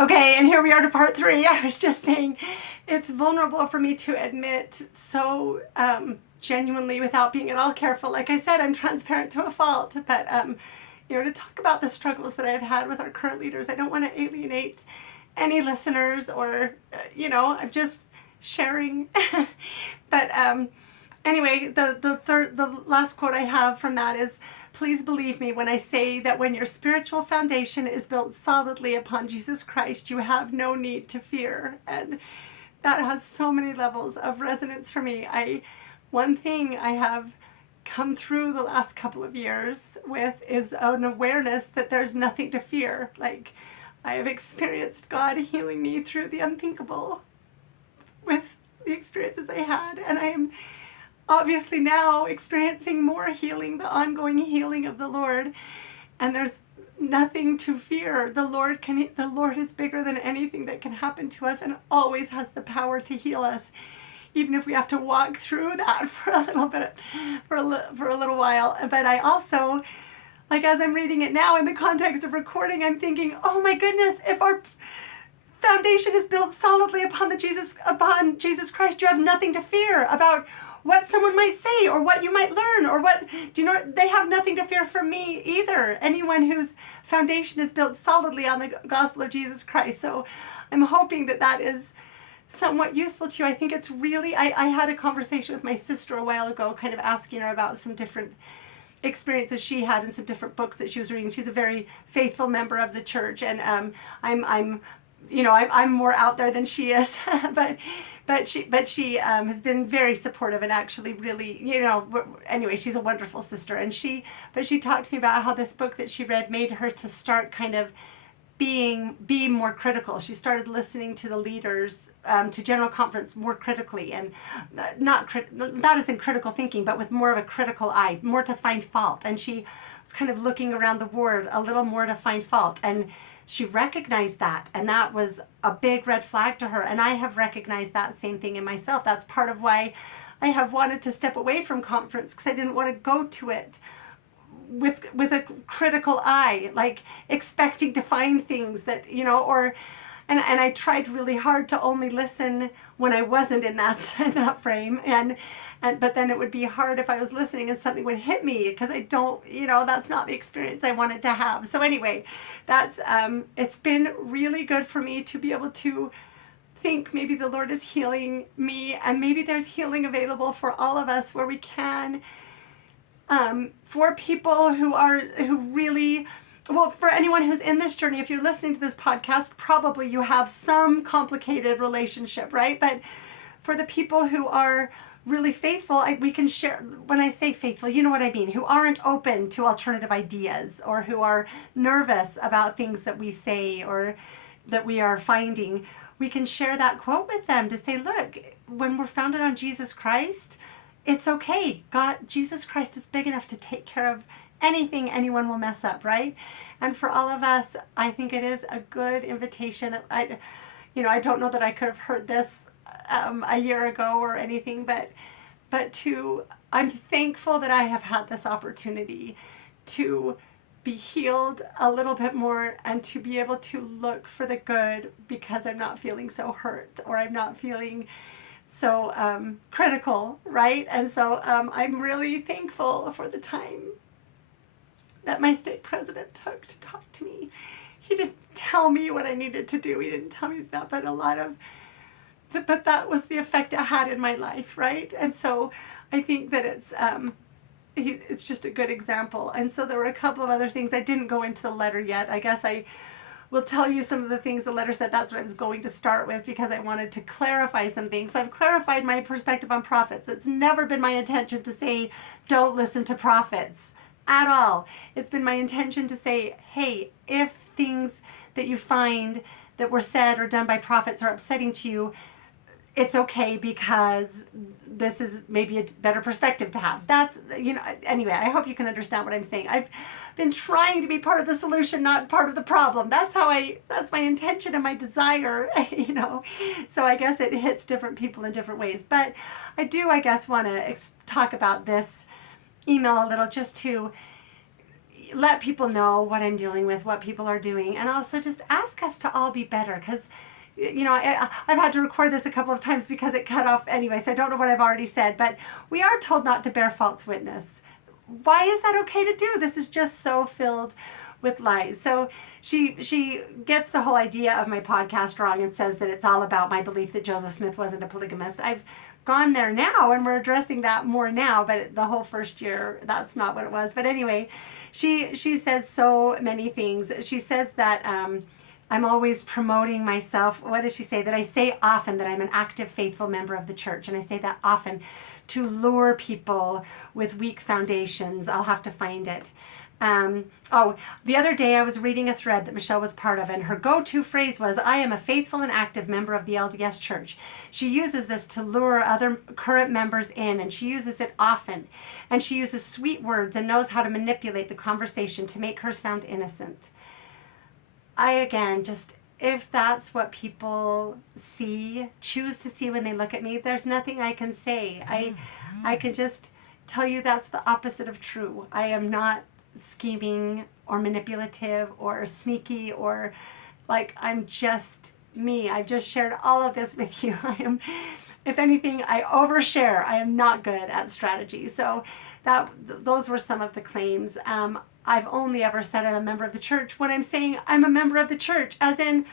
Okay, and here we are to part 3. I was just saying it's vulnerable for me to admit so genuinely without being at all careful. Like I said, I'm transparent to a fault, but to talk about the struggles that I've had with our current leaders, I don't want to alienate any listeners or, I'm just sharing. But anyway, the last quote I have from that is, "Please believe me when I say that when your spiritual foundation is built solidly upon Jesus Christ, you have no need to fear." And that has so many levels of resonance for me. One thing I have come through the last couple of years with is an awareness that there's nothing to fear. Like, I have experienced God healing me through the unthinkable with the experiences I had, and I am obviously now experiencing more healing, the ongoing healing of the Lord, and there's nothing to fear. The Lord is bigger than anything that can happen to us, and always has the power to heal us, even if we have to walk through that for a little bit, for a little while. But I also, like, as I'm reading it now in the context of recording, I'm thinking, oh my goodness, if our foundation is built solidly upon Jesus Christ, you have nothing to fear about what someone might say or what you might learn or what, they have nothing to fear from me either. Anyone whose foundation is built solidly on the gospel of Jesus Christ. So I'm hoping that is somewhat useful to you. I think it's really, I had a conversation with my sister a while ago, kind of asking her about some different experiences she had and some different books that she was reading. She's a very faithful member of the church, and I'm more out there than she is, but she has been very supportive and actually really, anyway, she's a wonderful sister. And she talked to me about how this book that she read made her to start kind of be more critical. She started listening to the leaders, to General Conference more critically, and not as in critical thinking, but with more of a critical eye, more to find fault. And she was kind of looking around the word a little more to find fault. And she recognized that, and that was a big red flag to her. And I have recognized that same thing in myself. That's part of why I have wanted to step away from conference, because I didn't want to go to it with a critical eye, like expecting to find things that, and I tried really hard to only listen when I wasn't in that frame, but then it would be hard if I was listening and something would hit me, because I don't, that's not the experience I wanted to have. So anyway, that's it's been really good for me to be able to think maybe the Lord is healing me, and maybe there's healing available for all of us where we can, for people who really, well, for anyone who's in this journey. If you're listening to this podcast, probably you have some complicated relationship, right? But for the people who are really faithful, we can share. When I say faithful, you know what I mean, who aren't open to alternative ideas, or who are nervous about things that we say or that we are finding, we can share that quote with them to say, look, when we're founded on Jesus Christ, it's okay. Jesus Christ is big enough to take care of anything anyone will mess up, right? And for all of us, I think it is a good invitation. I don't know that I could have heard this a year ago or anything, but I'm thankful that I have had this opportunity to be healed a little bit more, and to be able to look for the good, because I'm not feeling so hurt, or I'm not feeling so critical, right? And so I'm really thankful for the time that my state president took to talk to me. He didn't tell me what I needed to do. He didn't tell me that, but but that was the effect it had in my life, right? And so I think that it's just a good example. And so there were a couple of other things. I didn't go into the letter yet. I guess I will tell you some of the things the letter said. That's what I was going to start with, because I wanted to clarify some things. So I've clarified my perspective on prophets. It's never been my intention to say, don't listen to prophets at all. It's been my intention to say, hey, if things that you find that were said or done by prophets are upsetting to you, it's okay, because this is maybe a better perspective to have. That's, anyway, I hope you can understand what I'm saying. I've been trying to be part of the solution, not part of the problem. That's my intention and my desire, So I guess it hits different people in different ways. But I guess, want to talk about this email a little, just to, let people know what I'm dealing with, what people are doing, and also just ask us to all be better. Because, I've had to record this a couple of times because it cut off anyway, so I don't know what I've already said, but we are told not to bear false witness. Why is that okay to do? This is just so filled with lies. So she gets the whole idea of my podcast wrong and says that it's all about my belief that Joseph Smith wasn't a polygamist. I've gone there now and we're addressing that more now, but the whole first year, that's not what it was. But anyway, she says so many things. She says that I'm always promoting myself. What does she say? That I say often that I'm an active, faithful member of the church. And I say that often to lure people with weak foundations. I'll have to find it. The other day I was reading a thread that Michelle was part of, and her go-to phrase was, I am a faithful and active member of the LDS Church. She uses this to lure other current members in, and she uses it often. And she uses sweet words and knows how to manipulate the conversation to make her sound innocent. If that's what people choose to see when they look at me, there's nothing I can say. I can just tell you that's the opposite of true. I am not scheming or manipulative or sneaky or I'm just me. I've just shared all of this with you. If anything, I overshare. I am not good at strategy. So those were some of the claims. I've only ever said I'm a member of the church when I'm saying I'm a member of the church, as in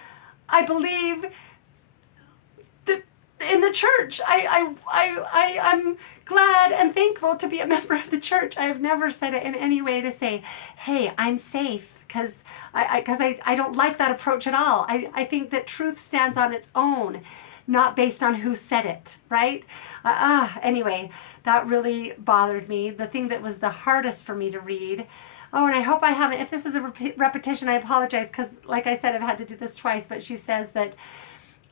I believe in the church. I'm glad and thankful to be a member of the church. I have never said it in any way to say, hey, I'm safe, because I don't like that approach at all. I think that truth stands on its own, not based on who said it, right? Anyway, that really bothered me. The thing that was the hardest for me to read. Oh, and I hope I haven't, if this is a repetition, I apologize, because like I said, I've had to do this twice, but she says that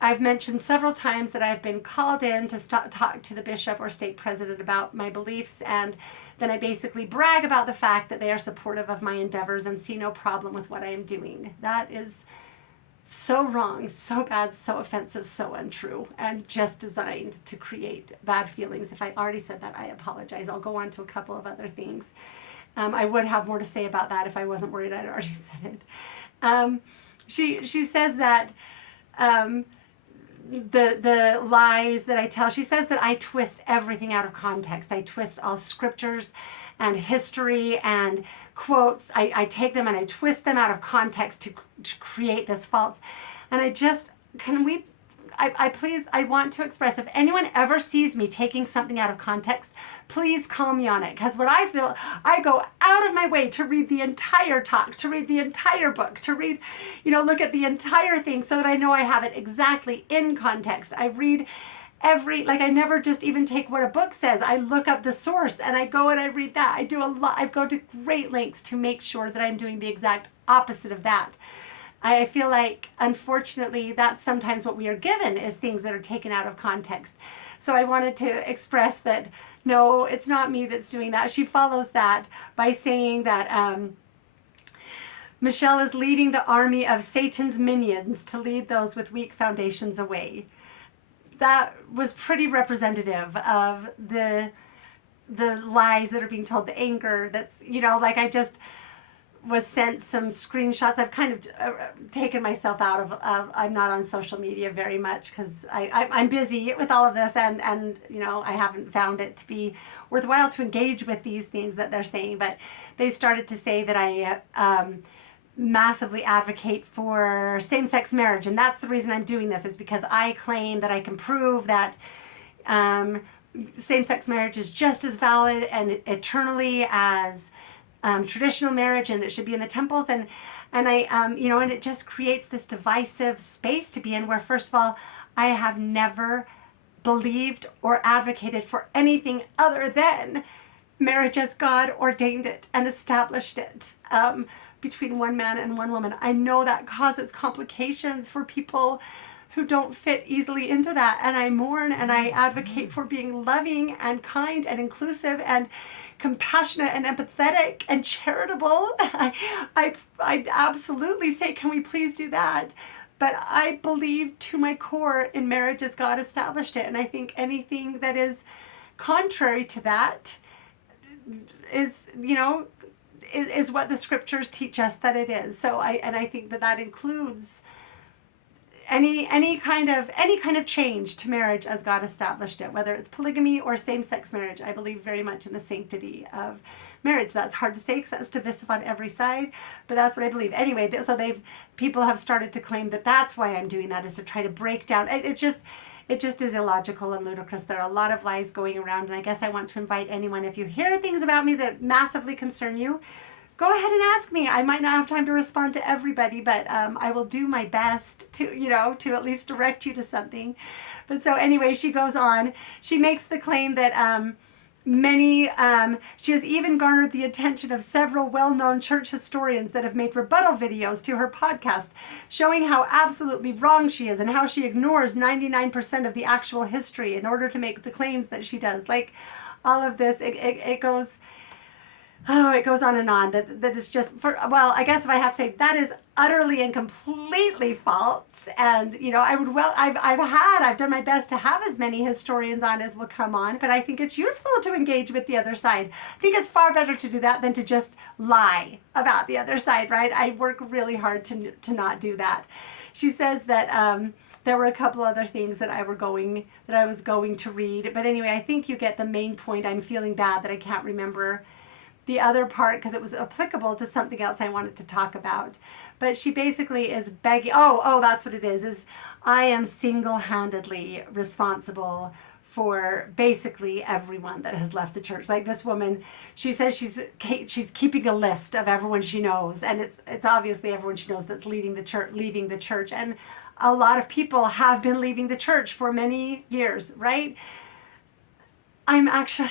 I've mentioned several times that I've been called in to talk to the bishop or stake president about my beliefs, and then I basically brag about the fact that they are supportive of my endeavors and see no problem with what I am doing. That is so wrong, so bad, so offensive, so untrue, and just designed to create bad feelings. If I already said that, I apologize. I'll go on to a couple of other things. I would have more to say about that if I wasn't worried I'd already said it. She says that the lies that I tell, she says that I twist everything out of context. I twist all scriptures and history and quotes. I take them and I twist them out of context to create this false. And I want to express, if anyone ever sees me taking something out of context, please call me on it. Because what I feel, I go out of my way to read the entire talk, to read the entire book, to read, look at the entire thing so that I know I have it exactly in context. I read I never just even take what a book says. I look up the source and I go and I read that. I do a lot. I go to great lengths to make sure that I'm doing the exact opposite of that. I feel like, unfortunately, that's sometimes what we are given, is things that are taken out of context. So I wanted to express that, no, it's not me that's doing that. She follows that by saying that Michelle is leading the army of Satan's minions to lead those with weak foundations away. That was pretty representative of the lies that are being told, the anger that's, I just was sent some screenshots. I've kind of taken myself out of I'm not on social media very much because I'm busy with all of this, and I haven't found it to be worthwhile to engage with these things that they're saying. But they started to say that I massively advocate for same-sex marriage, and that's the reason I'm doing this, is because I claim that I can prove that same-sex marriage is just as valid and eternally as traditional marriage, and it should be in the temples, and it just creates this divisive space to be in, where, first of all, I have never believed or advocated for anything other than marriage as God ordained it and established it between one man and one woman. I know that causes complications for people who don't fit easily into that, and I mourn and I advocate for being loving and kind and inclusive and compassionate and empathetic and charitable. I absolutely say, can we please do that? But I believe to my core in marriage as God established it, and I think anything that is contrary to that is, is what the scriptures teach us that it is. So I think that includes any kind of change to marriage as God established it, whether it's polygamy or same-sex marriage. I believe very much in the sanctity of marriage. That's hard to say because that's divisive on every side, but that's what I believe. Anyway, so people have started to claim that that's why I'm doing that, is to try to break down. It just is illogical and ludicrous. There are a lot of lies going around, and I guess I want to invite anyone, if you hear things about me that massively concern you, go ahead and ask me. I might not have time to respond to everybody, but I will do my best to at least direct you to something. But so anyway, she goes on. She makes the claim that she has even garnered the attention of several well-known church historians that have made rebuttal videos to her podcast, showing how absolutely wrong she is and how she ignores 99% of the actual history in order to make the claims that she does. Like, all of this, it goes... Oh, it goes on and on. That is just I guess if I have to say, that is utterly and completely false. And I've done my best to have as many historians on as will come on, but I think it's useful to engage with the other side. I think it's far better to do that than to just lie about the other side, right? I work really hard to not do that. She says that there were a couple other things that I was going to read, but anyway, I think you get the main point. I'm feeling bad that I can't remember the other part because it was applicable to something else I wanted to talk about. But she basically is begging, that's what it is I am single-handedly responsible for basically everyone that has left the church. Like this woman, she says she's keeping a list of everyone she knows, and it's obviously everyone she knows that's leaving the church, and a lot of people have been leaving the church for many years, right? I'm actually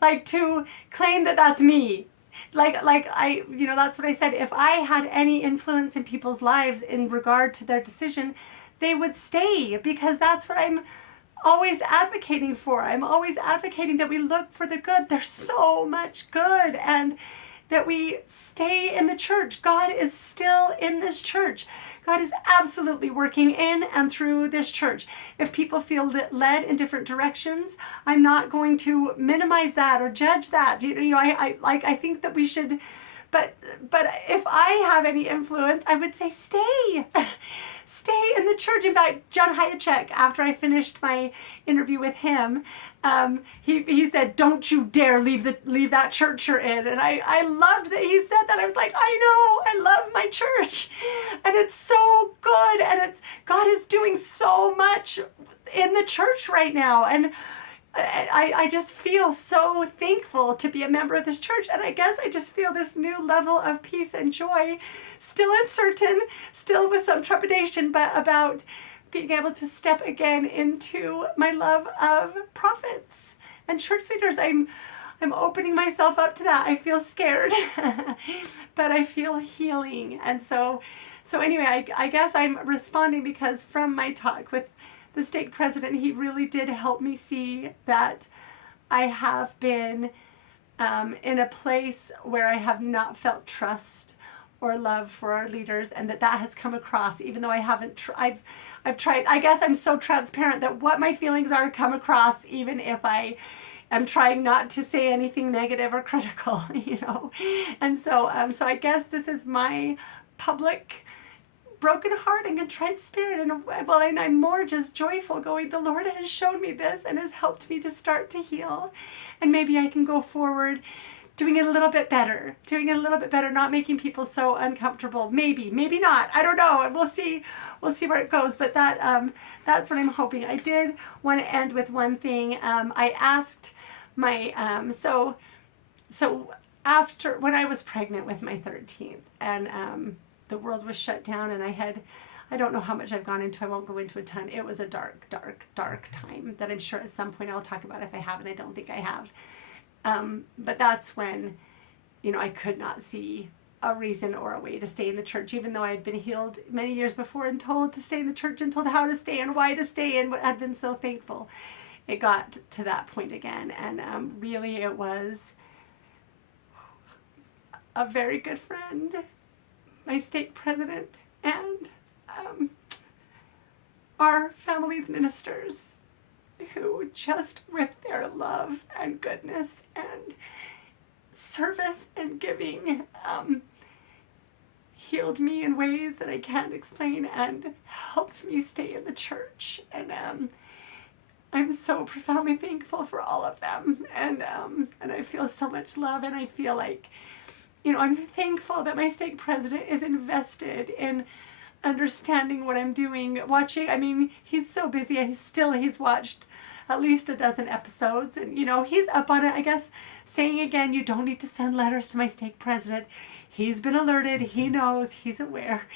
like, to claim that that's me. Like that's what I said. If I had any influence in people's lives in regard to their decision, they would stay, because that's what I'm always advocating for. I'm always advocating that we look for the good. There's so much good, and that we stay in the church. God is still in this church. God is absolutely working in and through this church. If people feel led in different directions, I'm not going to minimize that or judge that. I think that we should, but if I have any influence, I would say stay. Stay in the church. In fact, John Hayacek, after I finished my interview with him, he said, "Don't you dare leave that church you're in." And I loved that he said that. I was like, I know, I love my church, and it's so good, and God is doing so much in the church right now, and I just feel so thankful to be a member of this church. And I guess I just feel this new level of peace and joy, still uncertain, still with some trepidation, but about being able to step again into my love of prophets and church leaders. I'm opening myself up to that. I feel scared, but I feel healing. And so anyway, I guess I'm responding because from my talk with the stake president, he really did help me see that I have been in a place where I have not felt trust or love for our leaders, and that has come across, even though I haven't. I've tried. I guess I'm so transparent that what my feelings are come across, even if I am trying not to say anything negative or critical, And so I guess this is my public broken heart and contrite spirit, and I'm more just joyful going, the Lord has shown me this and has helped me to start to heal, and maybe I can go forward doing it a little bit better, not making people so uncomfortable. Maybe not, I don't know, we'll see where it goes, but that's what I'm hoping. I did want to end with one thing. I asked my so after, when I was pregnant with my 13th, and the world was shut down, and I don't know how much I've gone into, I won't go into a ton. It was a dark time that I'm sure at some point I'll talk about if I haven't. I don't think I have. But that's when, I could not see a reason or a way to stay in the church, even though I had been healed many years before and told to stay in the church and told how to stay and why to stay, and I'd been so thankful. It got to that point again, and really it was a very good friend, my stake president, and our family's ministers, who just with their love and goodness and service and giving healed me in ways that I can't explain and helped me stay in the church. And I'm so profoundly thankful for all of them. And I feel so much love, and I feel like, I'm thankful that my stake president is invested in understanding what I'm doing, watching. I mean, he's so busy, and he's watched at least a dozen episodes, and he's up on it, I guess, saying again, you don't need to send letters to my stake president. He's been alerted, he knows, he's aware,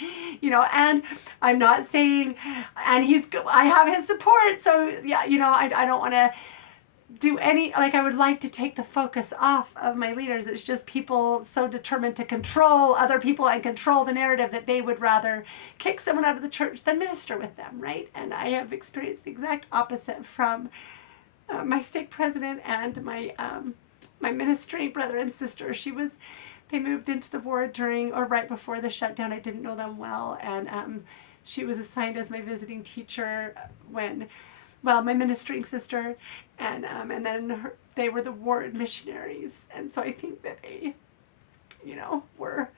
and I'm not saying, and I have his support, so yeah, I don't want to do any, I would like to take the focus off of my leaders. It's just people so determined to control other people and control the narrative that they would rather kick someone out of the church than minister with them, right? And I have experienced the exact opposite from my stake president and my ministering brother and sister. They moved into the ward during or right before the shutdown. I didn't know them well, and she was assigned as my visiting teacher my ministering sister, and then they were the ward missionaries, and so I think that they, were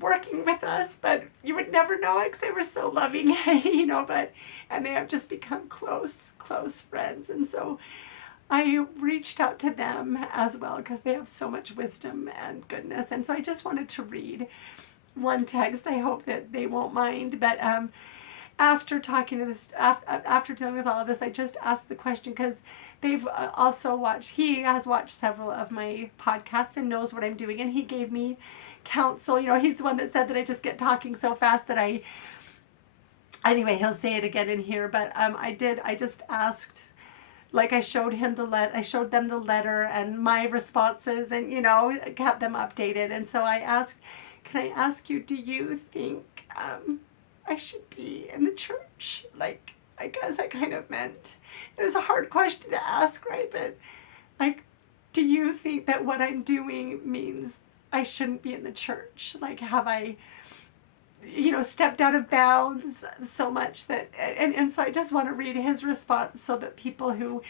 working with us, but you would never know it because they were so loving, and they have just become close friends, and so I reached out to them as well because they have so much wisdom and goodness, and so I just wanted to read one text. I hope that they won't mind, but after talking to this, after dealing with all of this, I just asked the question because they've also watched, he has watched several of my podcasts and knows what I'm doing, and he gave me counsel. He's the one that said that I just get talking so fast that anyway, he'll say it again in here, but I just asked, I showed them the letter and my responses, and kept them updated, and so I asked, can I ask you, do you think I should be in the church? I guess I kind of meant, it was a hard question to ask, right? But do you think that what I'm doing means I shouldn't be in the church? Have I, stepped out of bounds so much that, and so I just want to read his response so that people who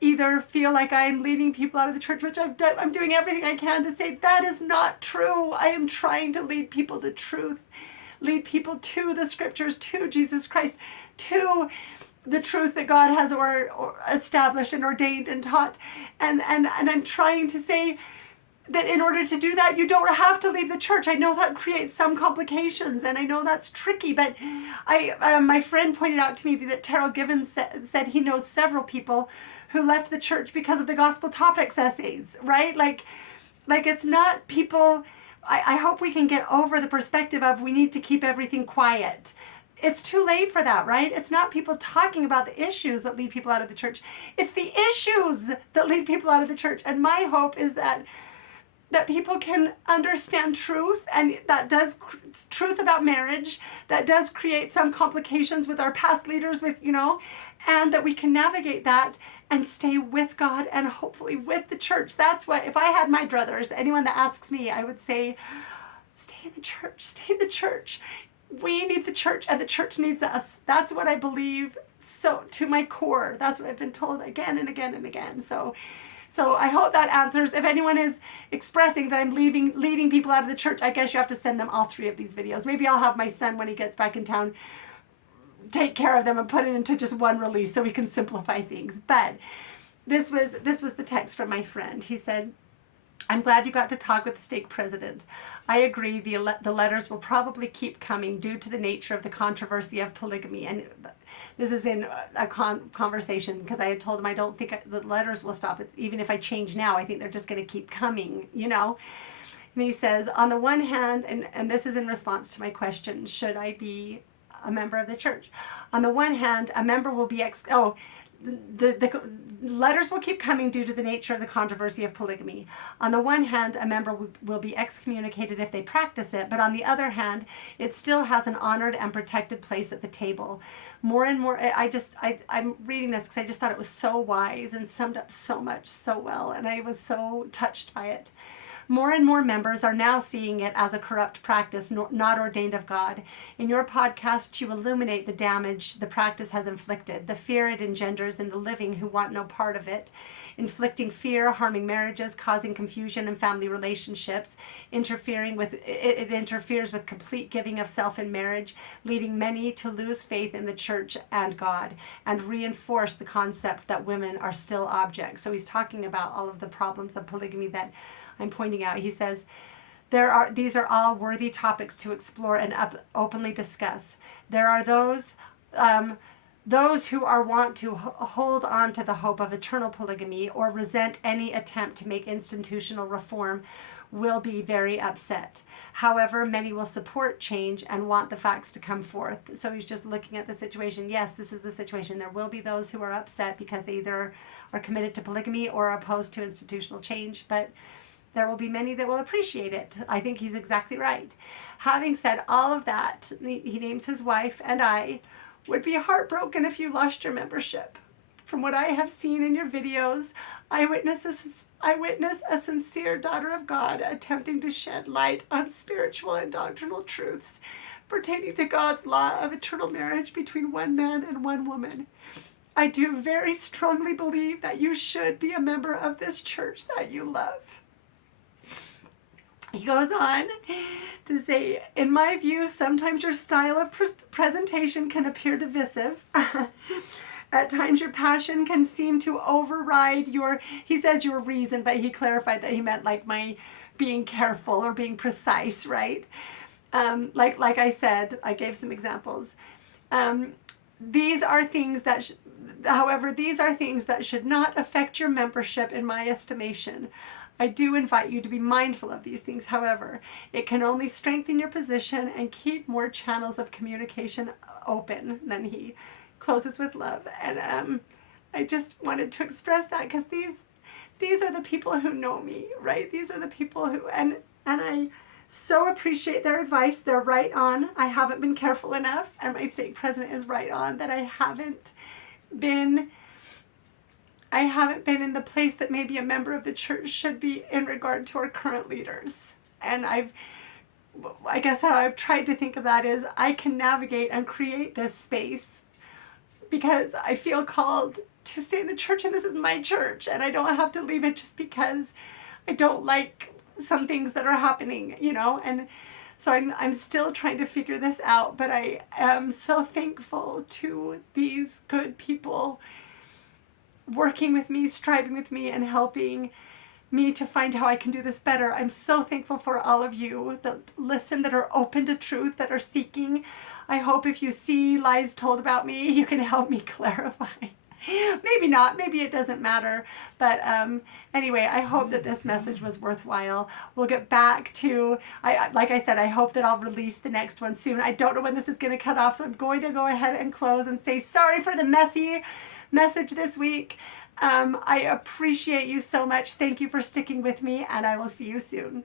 either feel like I'm leading people out of the church, which I'm doing everything I can to say that is not true. I am trying to lead people to truth, lead people to the scriptures, to Jesus Christ, to the truth that God has or established and ordained and taught. And I'm trying to say that in order to do that, you don't have to leave the church. I know that creates some complications, and I know that's tricky, but my friend pointed out to me that Terrell Givens said he knows several people who left the church because of the gospel topics essays, right? It's not people. I hope we can get over the perspective of we need to keep everything quiet. It's too late for that, right? It's not people talking about the issues that lead people out of the church. It's the issues that lead people out of the church. And my hope is that people can understand truth, and that does truth about marriage, that does create some complications with our past leaders, and that we can navigate that and stay with God and hopefully with the church. That's what, if I had my druthers, anyone that asks me, I would say, stay in the church, stay in the church. We need the church, and the church needs us. That's what I believe, so to my core. That's what I've been told again and again and again. So I hope that answers. If anyone is expressing that I'm leading people out of the church, I guess you have to send them all 3 of these videos. Maybe I'll have my son, when he gets back in town, take care of them and put it into just one release so we can simplify things. But this was the text from my friend. He said, I'm glad you got to talk with the stake president. I agree the letters will probably keep coming due to the nature of the controversy of polygamy. And this is in a conversation because I had told him I don't think the letters will stop. Even if I change now, I think they're just going to keep coming, And he says, on the one hand, and this is in response to my question, should I be a member of the church? On the one hand, a member will be the letters will keep coming due to the nature of the controversy of polygamy. On the one hand, a member will be excommunicated if they practice it, but on the other hand, it still has an honored and protected place at the table. More and more, I'm reading this because I just thought it was so wise and summed up so much so well, and I was so touched by it. More and more members are now seeing it as a corrupt practice not ordained of God. In your podcast, you illuminate the damage the practice has inflicted, the fear it engenders in the living who want no part of it, inflicting fear, harming marriages, causing confusion in family relationships, it interferes with complete giving of self in marriage, leading many to lose faith in the church and God, and reinforce the concept that women are still objects. So he's talking about all of the problems of polygamy that I'm pointing out. He says, these are all worthy topics to explore and openly discuss. There are those who are want to hold on to the hope of eternal polygamy or resent any attempt to make institutional reform will be very upset. However, many will support change and want the facts to come forth. So he's just looking at the situation. Yes, this is the situation. There will be those who are upset because they either are committed to polygamy or are opposed to institutional change, but there will be many that will appreciate it. I think he's exactly right. Having said all of that, he names his wife and I would be heartbroken if you lost your membership. From what I have seen in your videos, I witness a sincere daughter of God attempting to shed light on spiritual and doctrinal truths pertaining to God's law of eternal marriage between one man and one woman. I do very strongly believe that you should be a member of this church that you love. He goes on to say, in my view, sometimes your style of presentation can appear divisive. At times your passion can seem to override he says your reason, but he clarified that he meant like my being careful or being precise, right? Like I said, I gave some examples. These are things that, however, these are things that should not affect your membership in my estimation. I do invite you to be mindful of these things, however. It can only strengthen your position and keep more channels of communication open. Then he closes with love. And I just wanted to express that because these are the people who know me, right? These are the people who, and I so appreciate their advice. They're right on. I haven't been careful enough, and my stake president is right on that I haven't been in the place that maybe a member of the church should be in regard to our current leaders. And I guess how I've tried to think of that is I can navigate and create this space because I feel called to stay in the church, and this is my church, and I don't have to leave it just because I don't like some things that are happening, and so I'm still trying to figure this out, but I am so thankful to these good people working with me, striving with me, and helping me to find how I can do this better. I'm so thankful for all of you that listen, that are open to truth, that are seeking. I hope if you see lies told about me, you can help me clarify. Maybe not, maybe it doesn't matter. But anyway, I hope that this message was worthwhile. We'll get back to, like I said, I hope that I'll release the next one soon. I don't know when this is going to cut off, so I'm going to go ahead and close and say sorry for the messy message this week. I appreciate you so much. Thank you for sticking with me, and I will see you soon.